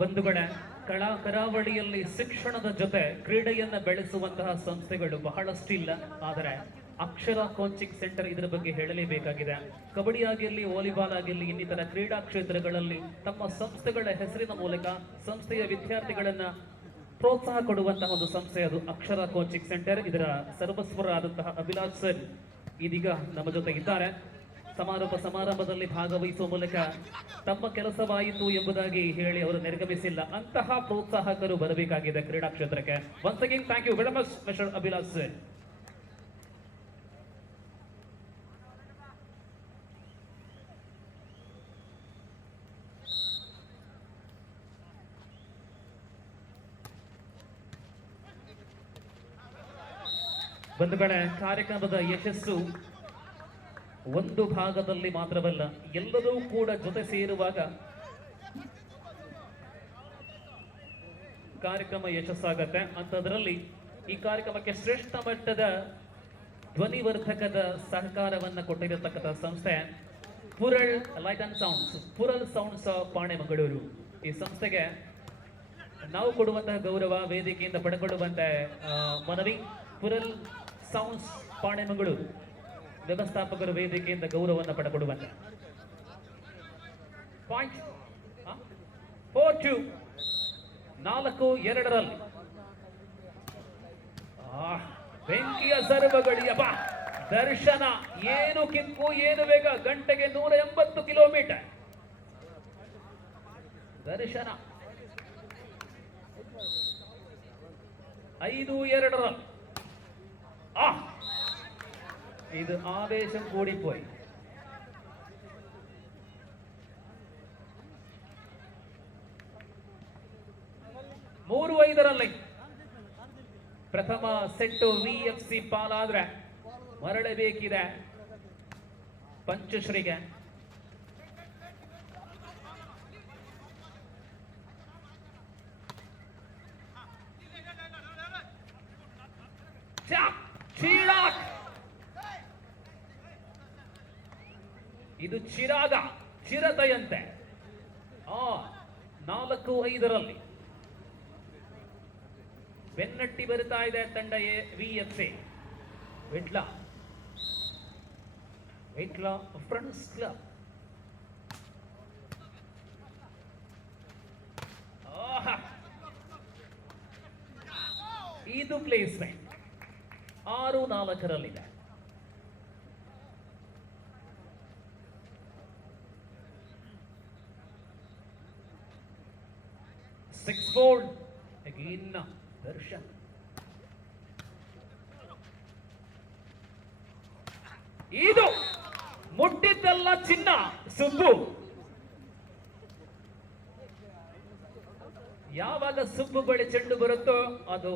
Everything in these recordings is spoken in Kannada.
ಬಂಧುಗಳೇ, ಕರಾವಳಿಯಲ್ಲಿ ಶಿಕ್ಷಣದ ಜೊತೆ ಕ್ರೀಡೆಯನ್ನ ಬೆಳೆಸುವಂತಹ ಸಂಸ್ಥೆಗಳು ಬಹಳಷ್ಟಿಲ್ಲ. ಆದರೆ ಅಕ್ಷರ ಕೋಚಿಂಗ್ ಸೆಂಟರ್ ಇದರ ಬಗ್ಗೆ ಹೇಳಲೇಬೇಕಾಗಿದೆ. ಕಬಡ್ಡಿ ಆಗಿರಲಿ, ವಾಲಿಬಾಲ್ ಆಗಿರಲಿ, ಇನ್ನಿತರ ಕ್ರೀಡಾ ಕ್ಷೇತ್ರಗಳಲ್ಲಿ ತಮ್ಮ ಸಂಸ್ಥೆಗಳ ಹೆಸರಿನ ಮೂಲಕ ಸಂಸ್ಥೆಯ ವಿದ್ಯಾರ್ಥಿಗಳನ್ನ ಪ್ರೋತ್ಸಾಹ ಕೊಡುವಂತಹ ಒಂದು ಸಂಸ್ಥೆ ಅದು ಅಕ್ಷರ ಕೋಚಿಂಗ್ ಸೆಂಟರ್. ಇದರ ಸರ್ವಸ್ವರಾದಂತಹ ಅಭಿಲಾಷ್ ಸರ್ ಇದೀಗ ನಮ್ಮ ಜೊತೆ ಇದ್ದಾರೆ. ಸಮಾರಂಭದಲ್ಲಿ ಭಾಗವಹಿಸುವ ಮೂಲಕ ತಮ್ಮ ಕೆಲಸವಾಯಿತು ಎಂಬುದಾಗಿ ಹೇಳಿ ಅವರು ನಿರ್ಗಮಿಸಿಲ್ಲ. ಅಂತಹ ಪ್ರೋತ್ಸಾಹಕರು ಬರಬೇಕಾಗಿದೆ ಕ್ರೀಡಾ ಕ್ಷೇತ್ರಕ್ಕೆ. Once again thank you very much mister Abhilash sir. ಬಂಧುಗಳೇ, ಕಾರ್ಯಕ್ರಮದ ಯಶಸ್ಸು ಒಂದು ಭಾಗದಲ್ಲಿ ಮಾತ್ರವಲ್ಲ, ಎಲ್ಲರೂ ಕೂಡ ಜೊತೆ ಸೇರುವಾಗ ಕಾರ್ಯಕ್ರಮ ಯಶಸ್ಸಾಗತ್ತೆ. ಅಂತದ್ರಲ್ಲಿ ಈ ಕಾರ್ಯಕ್ರಮಕ್ಕೆ ಶ್ರೇಷ್ಠ ಮಟ್ಟದ ಧ್ವನಿವರ್ಧಕದ ಸಹಕಾರವನ್ನ ಕೊಟ್ಟಿರತಕ್ಕಂಥ ಸಂಸ್ಥೆ Pural light and sounds, Pural sounds Pane Mangaluru. ಈ ಸಂಸ್ಥೆಗೆ ನಾವು ಕೊಡುವಂತಹ ಗೌರವ ವೇದಿಕೆಯಿಂದ ಪಡೆದುಕೊಳ್ಳುವಂತೆ ಮನವಿ. ಪುರಲ್ ಸೌಂಡ್ಸ್ ಪಾಣೆ ಮಂಗಳೂರು ವ್ಯವಸ್ಥಾಪಕರು ವೇದಿಕೆಯಿಂದ ಗೌರವವನ್ನು ಪಡೆದುಕೊಳ್ಳುವಂತೆ. ಪಾಯಿಂಟ್ 4-2, 4-2 ಬೆಂಕಿಯ ಸರ್ವಗಳಿಯಪ್ಪ. ದರ್ಶನ ಏನು ಕಿಕ್ಕು, ಏನು ವೇಗ, ಗಂಟೆಗೆ 180 ಕಿಲೋಮೀಟರ್. ದರ್ಶನ 5-2. ഇത് ആവേശം കൂടിപ്പോയി. ಮೂರು 5 ಪ್ರಥಮ ಸೆಟ್ಟು VFC ಪಾಲಾದ್ರೆ ಮರಳಬೇಕಿದೆ ಪಂಚಶ್ರೀಗೆ. ಚಿರಾಗ್, ಇದು ಚಿರತೆಯಂತೆ. 4-5 ಬೆನ್ನಟ್ಟಿ ಬರುತ್ತಾ ಇದೆ ತಂಡ VFC. Vitla friends club. ಇದು ಪ್ಲೇಸ್ಮೆಂಟ್ 6-4 6-4 again ದರ್ಶನ್. ಇದು ಮುಟ್ಟಿದ್ದಲ್ಲ ಚಿನ್ನ. ಸುಬ್ಬು ಯಾವಾಗ ಸುಬ್ಬು ಬಳಿ ಚೆಂಡು ಬರುತ್ತೋ ಅದು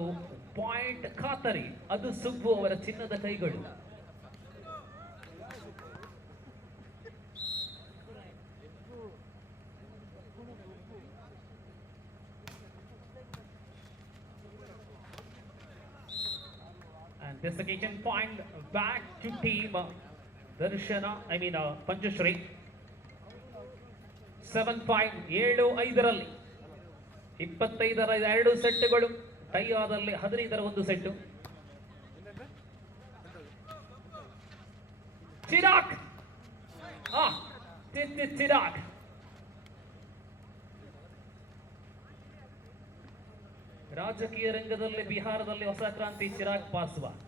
ಪಾಯಿಂಟ್ ಖಾತರಿ. ಅದು ಸುಬ್ಬು ಅವರ ಚಿನ್ನದ ಕೈಗಳು. This occasion point back to team Darshana, Panchashri. 7-5, 7-5 25 2 ಸೆಟ್ಗಳು. Tie ಆದಲ್ಲಿ 15 1 ಸೆಟ್ಟು. ಚಿರಾಗ್ ಚಿರಾಗ್ ರಾಜಕೀಯ ರಂಗದಲ್ಲಿ ಬಿಹಾರದಲ್ಲಿ ಹೊಸ ಕ್ರಾಂತಿ. ಚಿರಾಗ್ ಪಾಸ್ವಾನ್.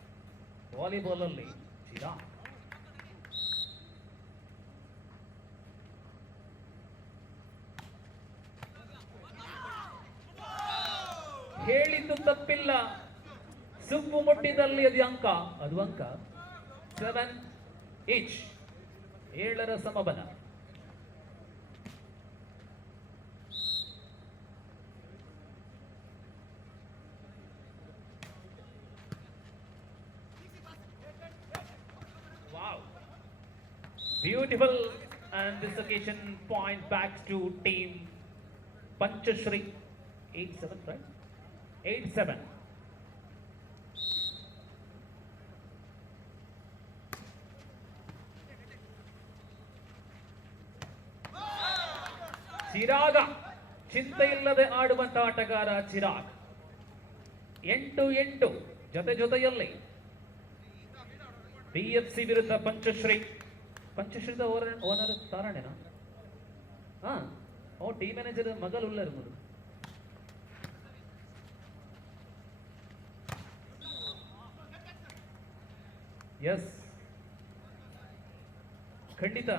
ವಾಲಿಬಾಲ್ ಅಲ್ಲಿ ಚಿರಾಗ್. ಹೇಳಿದ್ದು ತಪ್ಪಿಲ್ಲ. ಸುಬ್ಬು ಮುಟ್ಟಿದಲ್ಲಿ ಅದು ಅಂಕ. 7 ಈಚ್, 7 ಸಮಬಲ. Beautiful and this occasion point back to team Panchashri. 8-7, right? 8-7. ಚಿರಾಗ ಚಿಂತೆ ಇಲ್ಲದೆ ಆಡುವಂತಹ ಆಟಗಾರ ಚಿರಾಗ್. 8-8 ಜೊತೆ ಜೊತೆಯಲ್ಲಿ BFC ವಿರುದ್ಧ ಪಂಚಶ್ರೀ. ಪಂಚಶ್ರೀದ ಓನರ್ ತಾರಾಣೆನಾ? ಹಾ, ಓ ಟೀಮ್ ಮ್ಯಾನೇಜರ್ ಮಗಲ್ ಉಳ್ಳರು ಮೊದಲು. ಎಸ್, ಖಂಡಿತ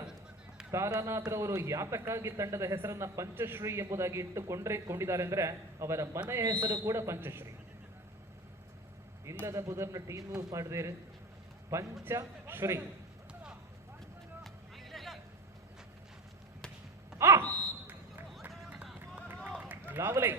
ತಾರಾನಾಥ್ರವರು ಯಾತಕ್ಕಾಗಿ ತಂಡದ ಹೆಸರನ್ನ ಪಂಚಶ್ರೀ ಎಂಬುದಾಗಿ ಕೊಂಡಿದ್ದಾರೆ ಅಂದ್ರೆ ಅವರ ಮನೆಯ ಹೆಸರು ಕೂಡ ಪಂಚಶ್ರೀ. ಇಲ್ಲದ ಬುಧರ್ನ ಟೀಮ್ ಮಾಡಿದೇರೆ ಪಂಚಶ್ರೀ. ಲಾವಲೈ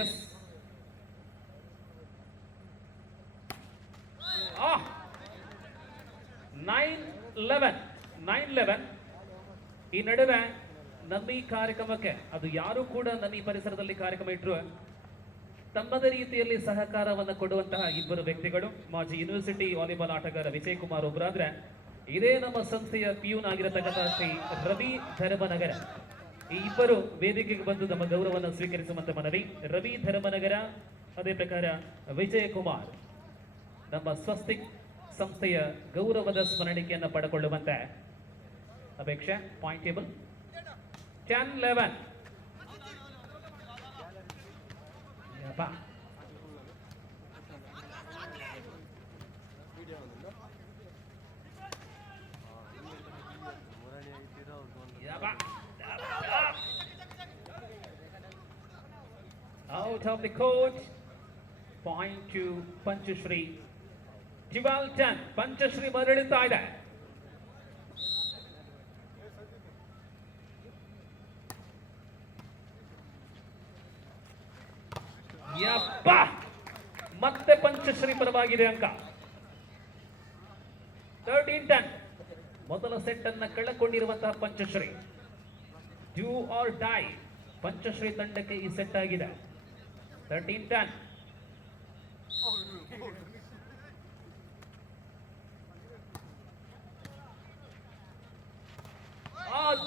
ಎಸ್. 9-11. ಈ ನಡುವೆ ನನ್ನಿ ಕಾರ್ಯಕ್ರಮಕ್ಕೆ, ಅದು ಯಾರು ಕೂಡ ನನ್ನಿ ಪರಿಸರದಲ್ಲಿ ಕಾರ್ಯಕ್ರಮ ಇಟ್ಟರು ತಮ್ಮದೇ ರೀತಿಯಲ್ಲಿ ಸಹಕಾರವನ್ನು ಕೊಡುವಂತಹ ಇಬ್ಬರು ವ್ಯಕ್ತಿಗಳು. ಮಾಜಿ ಯೂನಿವರ್ಸಿಟಿ ವಾಲಿಬಾಲ್ ಆಟಗಾರ ವಿಜಯ್ ಕುಮಾರ್ ಒಬ್ಬರಾದ್ರೆ, ಇದೇ ನಮ್ಮ ಸಂಸ್ಥೆಯ ಪಿಯೂನ್ ಆಗಿರತಕ್ಕಂತಹ ಶ್ರೀ ರವಿ ಧರ್ಮನಗರ. ಈ ಇಬ್ಬರು ವೇದಿಕೆಗೆ ಬಂದು ನಮ್ಮ ಗೌರವವನ್ನು ಸ್ವೀಕರಿಸುವಂತ ಮನವಿ. ರವಿ ಧರ್ಮನಗರ, ಅದೇ ಪ್ರಕಾರ ವಿಜಯ್ ಕುಮಾರ್ ನಮ್ಮ ಸ್ವಸ್ತಿಕ್ ಸಂಸ್ಥೆಯ ಗೌರವದ ಸ್ಮರಣಿಕೆಯನ್ನು ಪಡೆದುಕೊಳ್ಳುವಂತೆ ಅಪೇಕ್ಷೆ. Point table 10-11. Out of the court, point to Panchashri. 12-10. Panchashri ಮರಳುತ್ತಾ ಇದೆ. ಯಪ್ಪ, ಮತ್ತೆ ಪಂಚಶ್ರೀ ಪರವಾಗಿದೆ ಅಂಕ. 13-10. ಮೊದಲ ಸೆಟ್ ಅನ್ನ ಕಳೆದುಕೊಂಡಿರುವಂತಹ Panchashree. Do or die Panchashree ತಂಡಕ್ಕೆ ಈ ಸೆಟ್ ಆಗಿದೆ. 13-10.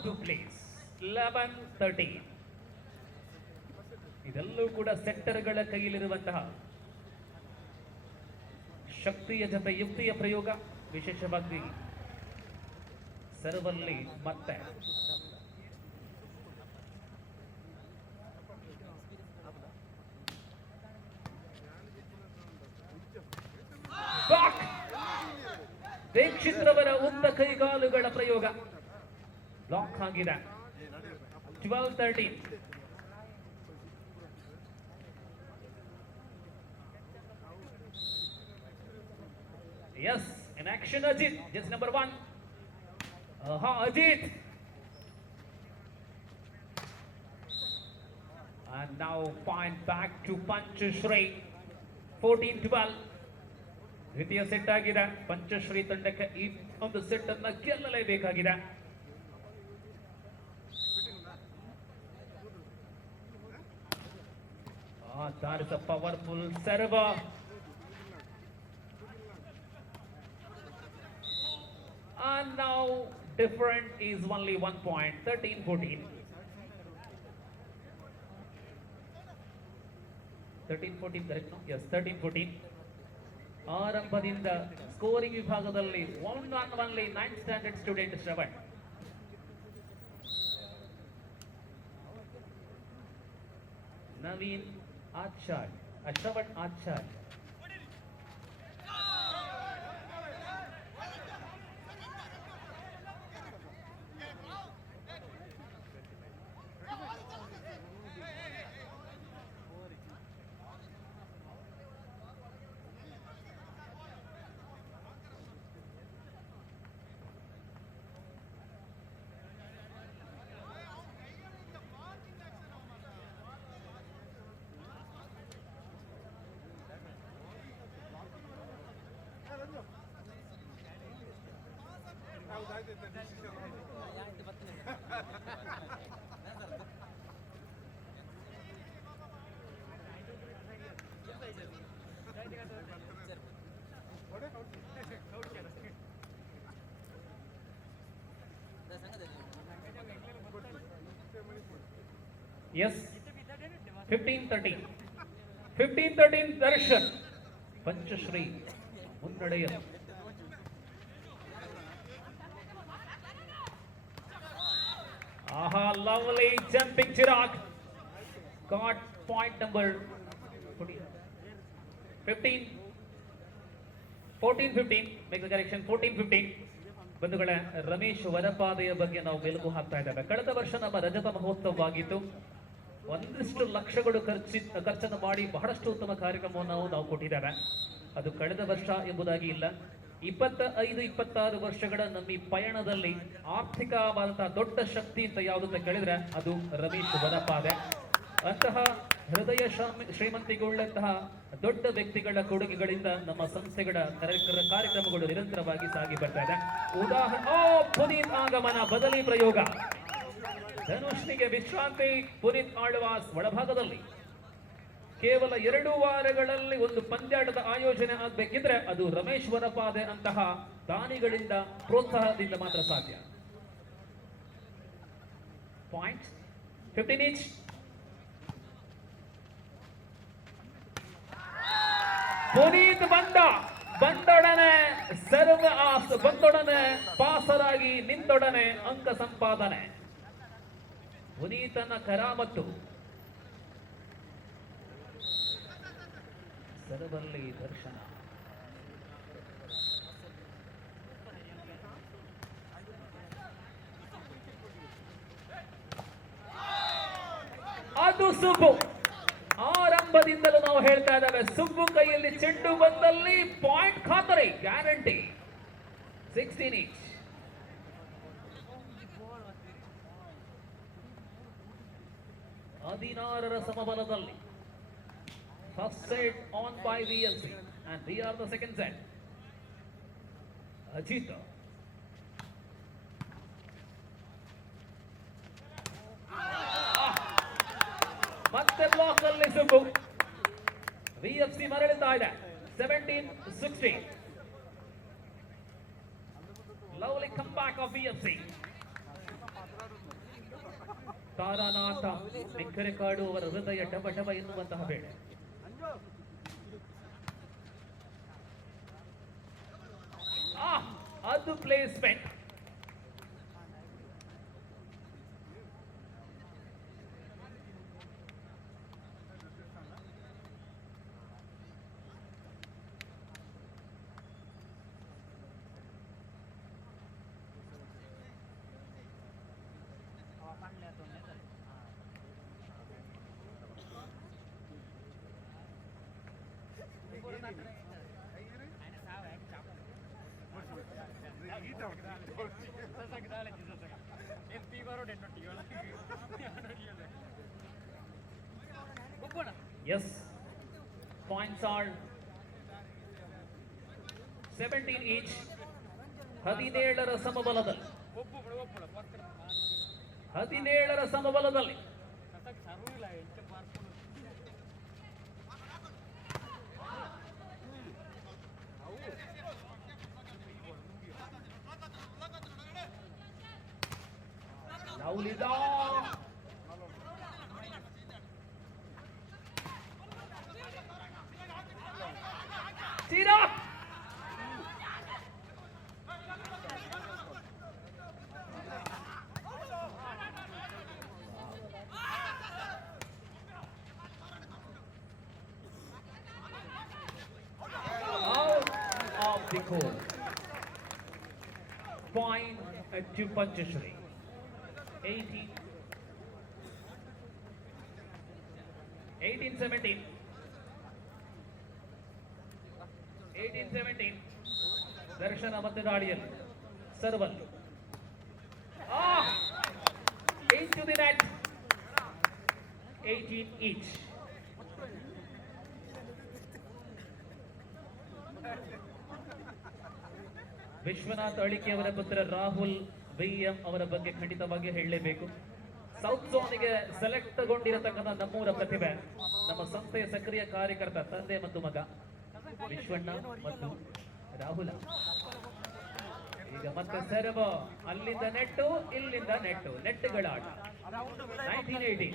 to place 11-13. ಇದೆಲ್ಲೂ ಕೂಡ ಸೆಟ್ಟರ್ಗಳ ಕೈಯಲ್ಲಿರುವಂತಹ ಶಕ್ತಿಯ ಜೊತೆ ಯುಕ್ತಿಯ ಪ್ರಯೋಗ, ವಿಶೇಷವಾಗಿ ಸರ್ವಲ್ಲಿ ಮತ್ತೆ ದೀಕ್ಷಿತ್ರವರ ಉದ್ದ ಕೈಗಾಲುಗಳ ಪ್ರಯೋಗ ಬ್ಲಾಕ್ ಆಗಿದೆ. 12-13. Yes, in action Ajit, just number 1. Ajit. And now point back to Panchashri. 14-12. ದ್ವಿತೀಯ ಸೆಟ್ ಆಗಿದೆ. ಪಂಚಶ್ರೀ ತಂಡಕ್ಕೆ ಈ ಒಂದು ಸೆಟ್ ಅನ್ನ ಗೆಲ್ಲಲೇಬೇಕಾಗಿದೆ. That is a powerful serve. And now different is only 1 point. 13-14. 13-14 correct no? Yes, 13-14. ಆರಂಭದಿಂದ ಸ್ಕೋರಿಂಗ್ ವಿಭಾಗದಲ್ಲಿ 1-on-1 9th standard student Shravan. Naveen Acharya. Shravan Acharya. Yes, 15-13. 15-13 Darshan Panchashree ಮುನ್ನಡೆಯ. Aha, lovely jumping Chirag. Got point number 15. 14-15. Make the correction. 14-15. ಬಂಧುಗಳೇ, ರಮೇಶ್ ವರಪಾದೆಯ ಬಗ್ಗೆ ನಾವು ಮೆಲುಕು ಹಾಕ್ತಾ ಇದ್ದೇವೆ. ಕಳೆದ ವರ್ಷ ನಮ್ಮ ರಜತ ಮಹೋತ್ಸವವಾಗಿತ್ತು. ಒಂದಿಷ್ಟು ಲಕ್ಷಗಳು ಖರ್ಚನ್ನು ಮಾಡಿ ಬಹಳಷ್ಟು ಉತ್ತಮ ಕಾರ್ಯಕ್ರಮವನ್ನು ನಾವು ಕೊಟ್ಟಿದ್ದೇವೆ. ಅದು ಕಳೆದ ವರ್ಷ ಎಂಬುದಾಗಿ ಇಲ್ಲ, 25-26 ವರ್ಷಗಳ ನಮ್ಮ ಈ ಪಯಣದಲ್ಲಿ ಆರ್ಥಿಕವಾದಂತಹ ದೊಡ್ಡ ಶಕ್ತಿ ಅಂತ ಯಾವುದಂತ ಕೇಳಿದ್ರೆ ಅದು ರಮೇಶ್ ವರಪಾದೆ. ಅಂತಹ ಹೃದಯ ಶ್ರೀಮಂತಿಗುಳ್ಳಂತಹ ದೊಡ್ಡ ವ್ಯಕ್ತಿಗಳ ಕೊಡುಗೆಗಳಿಂದ ನಮ್ಮ ಸಂಸ್ಥೆಗಳ ಕಾರ್ಯಕ್ರಮಗಳು ನಿರಂತರವಾಗಿ ಸಾಗಿ ಬರ್ತಾ ಇದೆ. ಉದಾಹರಣೆ, ಪುನೀತ್ ಆಗಮನ, ಬದಲಿ ಪ್ರಯೋಗ, ಧನುಷ್ನಿಗೆ ವಿಶ್ರಾಂತಿ, ಪುನೀತ್ ಆಳ್ವಾಸ್ ಒಳಭಾಗದಲ್ಲಿ. ಕೇವಲ 2 ವಾರಗಳಲ್ಲಿ ಒಂದು ಪಂದ್ಯಾಟದ ಆಯೋಜನೆ ಆಗಬೇಕಿದ್ರೆ ಅದು ರಮೇಶ್ ವರಪಾದೆ ಅಂತಹ ದಾನಿಗಳಿಂದ, ಪ್ರೋತ್ಸಾಹದಿಂದ ಮಾತ್ರ ಸಾಧ್ಯ. Point 15 each. ಪುನೀತ್ ಬಂದೊಡನೆ ಸರ್ವ ಬಂದೊಡನೆ ಪಾಸರಾಗಿ ನಿಂತೊಡನೆ ಅಂಕ ಸಂಪಾದನೆ. ಪುನೀತನ ಕರಾಮತ್ತು. ಸರ್ವಲ್ಲಿ ದರ್ಶನ. ಅದು ಸುಬ್ಬು. ಆರಂಭದಿಂದಲೂ ನಾವು ಹೇಳ್ತಾ ಇದ್ದೇವೆ, ಸುಬ್ಬು ಕೈಯಲ್ಲಿ ಚೆಂಡು ಬಂದಲ್ಲಿ ಪಾಯಿಂಟ್ ಖಾತರಿ, ಗ್ಯಾರಂಟಿ. 16 ಈಚ್. ಹದಿನಾರರ ಸಮಬಲದಲ್ಲಿ. First set on by VLC and we are the second set. Ajita. ಮತ್ತೆ ಬ್ಲಾಕ್ ಅಲ್ಲಿ ಸುಬ್ಬು. VFC ಮರಳುತ್ತಾ ಇದೆ. 17-16. Lovely comeback of VFC. Taranath ಬಿಕ್ಕರೆ ಕಾಡುವವರ ಹೃದಯ ಡಬ ಡಬ ಎನ್ನುವಂತಹ ಬೇಡ. ಅದು placement. Yes, points are 17 each. 17ರ ಸಮಬಲದಲ್ಲಿ. 17ರ ಸಮಬಲದಲ್ಲಿ. Laulida. Tira. the court. Point to Panchashri. 18, 18-17. 18-17. ದರ್ಶನ ಮತ್ತೆ ದಾಳಿಯಲ್ಲಿ ಸರ್ವಲ್ into the net. 18 each. Vishwanath Alike ಅವರ ಪುತ್ರ ರಾಹುಲ್ BM ಅವರ ಬಗ್ಗೆ ಖಂಡಿತವಾಗಿ ಹೇಳಲೇಬೇಕು. ಸೌತ್ ಝೋನ್ಗೆ ಸೆಲೆಕ್ಟ್ ಗೊಂಡಿರತಕ್ಕಂಥ ನಮ್ಮೂರ ಪ್ರತಿಭೆ, ನಮ್ಮ ಸಂಸ್ಥೆಯ ಸಕ್ರಿಯ ಕಾರ್ಯಕರ್ತ, ತಂದೆ ಮತ್ತು ಮಗ ವಿಶ್ವಣ್ಣ ಮತ್ತು ರಾಹುಲ. ಈಗ ಮತ್ತೆ ಸರ್ವ್, ಅಲ್ಲಿಂದ ನೆಟ್ಟು, ಇಲ್ಲಿಂದ ನೆಟ್ಟು, ನೆಟ್ಟುಗಳ ಆಟ. 1980.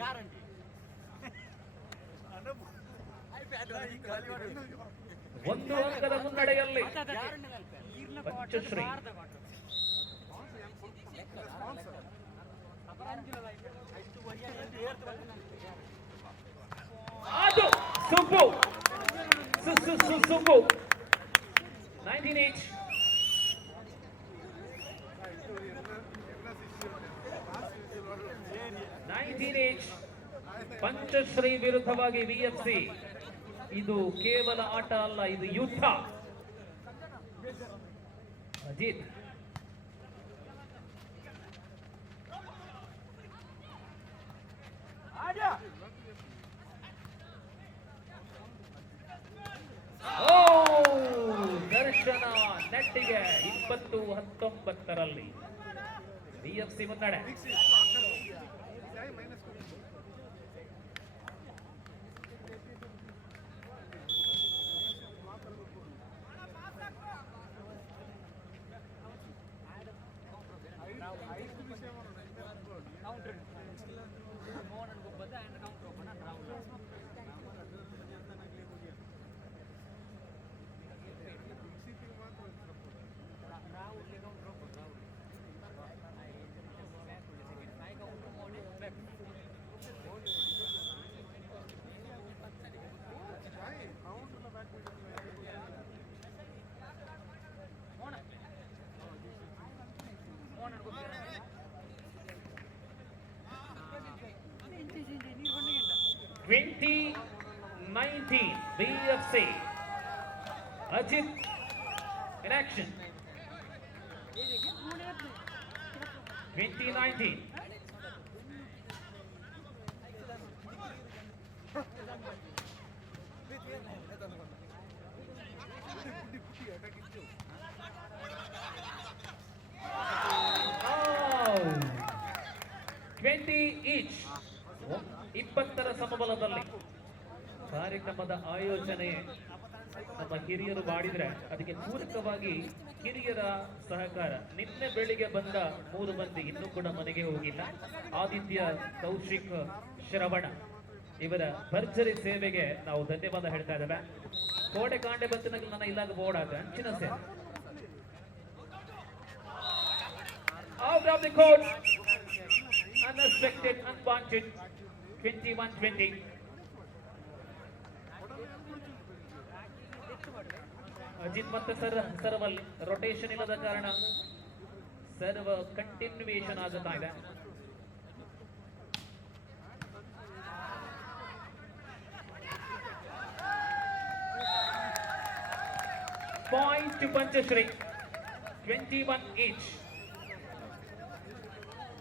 ಒಂದು ಅಂಕದ ಮುನ್ನಡೆಯಲ್ಲಿ ಪಂಚಶ್ರೀ. ಅದು ಸುಬ್ಬು ಸುಬ್ಬು 19 ಪಂಚಶ್ರೀ ವಿರುದ್ಧವಾಗಿ VFC. ಇದು ಕೇವಲ ಆಟ ಅಲ್ಲ, ಇದು ಯುದ್ಧ. ಅಜಿತ್ ದರ್ಶನ ನೆಟ್ಟಿಗೆ 20-19 VFC ಮುನ್ನಡೆ. (2019) VFC. Ajit in action. 2019. Oh, 20 each. 20 ಸಮಬಲದಲ್ಲಿ ಕಾರ್ಯಕ್ರಮದ ಆಯೋಜನೆ ನಮ್ಮ ಹಿರಿಯರು ಮಾಡಿದ್ರೆ ಅದಕ್ಕೆ ಪೂರಕವಾಗಿ ಹಿರಿಯರ ಸಹಕಾರ. ನಿನ್ನೆ ಬೆಳಿಗ್ಗೆ ಬಂದ 3 ಮಂದಿ ಇನ್ನೂ ಕೂಡ ಮನೆಗೆ ಹೋಗಿಲ್ಲ. ಆದಿತ್ಯ, ಕೌಶಿಕ್, ಶ್ರವಣ ಇವರ ಭರ್ಜರಿ ಸೇವೆಗೆ ನಾವು ಧನ್ಯವಾದ ಹೇಳ್ತಾ ಇದ್ದೇವೆ. ಕೋಟೆ ಕಾಂಡೆ ಬಂತನಾಗ ನನ್ನ ಇಲ್ಲಾಗ ಬೋರ್ಡ್ ಆದ ಅಂಚಿನ ಸೇವೆ. Out of the court, unexpected, unwanted. 21-20. Ajit ಮತ್ತೆ ಸರ್ವಲ್ ರೊಟೇಷನ್ ಇಲ್ಲದ ಕಾರಣ ಸರ್ವ್ ಕಂಟಿನ್ಯೂಯೇಷನ್ ಆಗುತ್ತಾ ಇದೆ. Point to Panchashree. 21 each.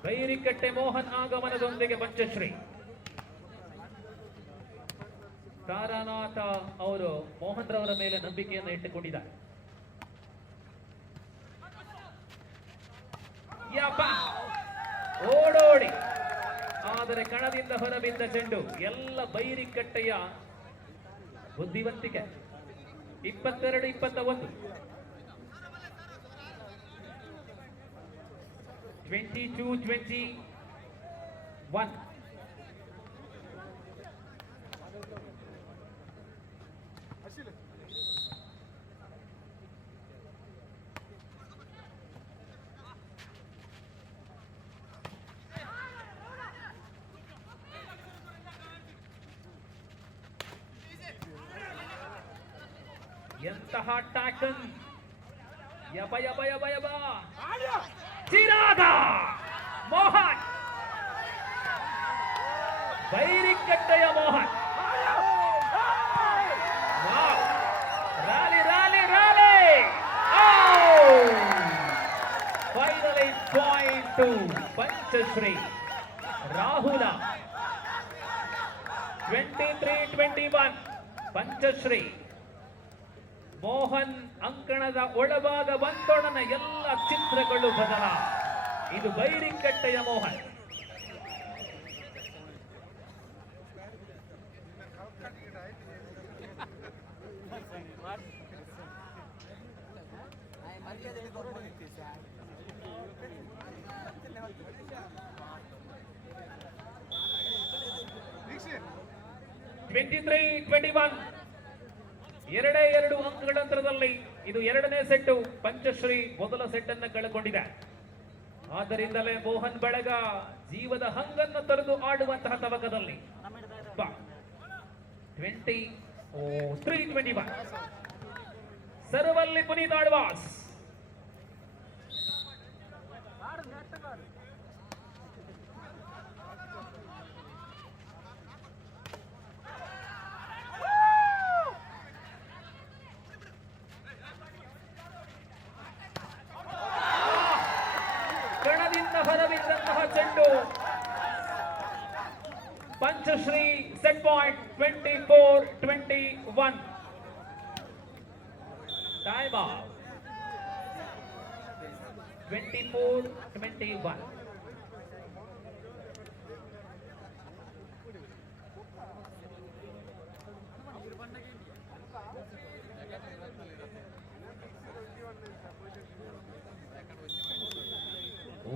Bairikatte Mohan ಆಗಮನದೊಂದಿಗೆ ಪಂಚಶ್ರೀ. ತಾರಾನಾಥ ಅವರು ಮೋಹನ್ ರವರ ಮೇಲೆ ನಂಬಿಕೆಯನ್ನು ಇಟ್ಟುಕೊಂಡಿದ್ದಾರೆ. ಓಡೋಡಿ ಆದರೆ ಕಣದಿಂದ ಹೊರಬಿದ್ದ ಚೆಂಡು. ಎಲ್ಲ ಬೈರಿಕಟ್ಟೆಯ ಬುದ್ಧಿವಂತಿಕೆ. 22-21. 22-21. ಎಂತಹ ಟ್ಯಾಕಲ್ ಯಬ ಯಬ ಯಬ ಯಬ ಚಿರಾಗ ಮೋಹನ್, ಬೈರಿಕಟ್ಟೆಯ Mohan. Rally rally rally. Finally point to Panchashree. Rahul 23-21 Panchashree. Mohan ಅಂಕಣದ ಒಳಭಾಗ ಬಂದೊಡನ ಎಲ್ಲ ಚಿತ್ರಗಳು ಬದಲ. ಇದು ಬೈರಿಕಟ್ಟೆಯ ಮೋಹನ್. ಎರಡೇ ಎರಡು ಅಂಕಗಳ ಅಂತರದಲ್ಲಿ ಇದು ಎರಡನೇ ಸೆಟ್ಟು. ಪಂಚಶ್ರೀ ಮೊದಲ ಸೆಟ್ ಅನ್ನು ಕಳೆದುಕೊಂಡಿದೆ. ಆದ್ದರಿಂದಲೇ ಮೋಹನ್ ಬೆಳಗ ಜೀವದ ಹಂಗನ್ನು ತೊರೆದು ಆಡುವಂತಹ ತವಕದಲ್ಲಿ 23-21 ಸರ್ವಲ್ಲಿ ಪುನೀತ್ ಆಳ್ವಾಸ್. ಹೊರಬಿದ್ದಂತಹ ಚೆಂಡು. Panchashree set point 24-21. Time of 24-21.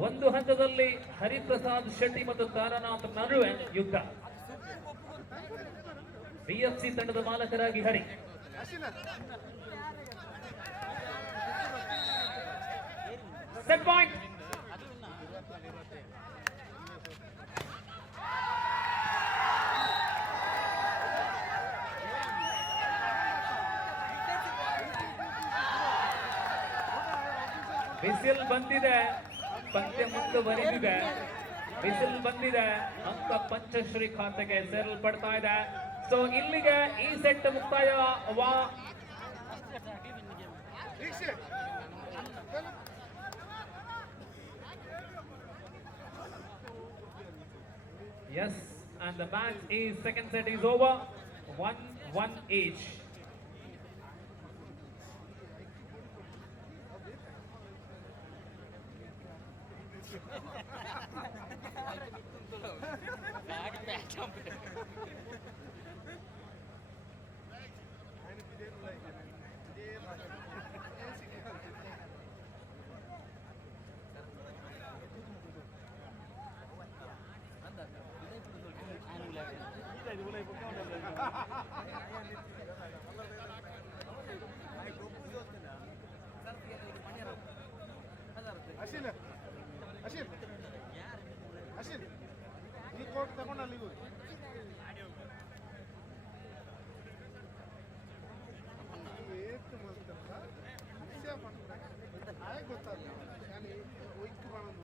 ಒಂದು ಹಂತದಲ್ಲಿ ಹರಿಪ್ರಸಾದ್ ಶೆಟ್ಟಿ ಮತ್ತು ತಾರಾನಾಥ್ ನಡುವೆ ಯುದ್ಧ. ಬಿಎಫ್ಸಿ ತಂಡದ ಮಾಲಕರಾಗಿ ಹರಿ. Set point. ಬಿಸಿಲ್ ಬಂದಿದೆ, ಪಂದ್ಯ ಮುಂದುವರಿದಿದೆ. ಬಿಸಿಲ್ ಬಂದಿದೆ, ಅಂಕ ಪಂಚಶ್ರೀ ಖಾತೆಗೆ ಸೇರಲ್ಪಡ್ತಾ ಇದೆ. ಸೊ ಇಲ್ಲಿಗೆ ಈ ಸೆಟ್ ಮುಕ್ತಾಯ. Yes, and the match is second set is over. 1-1 each.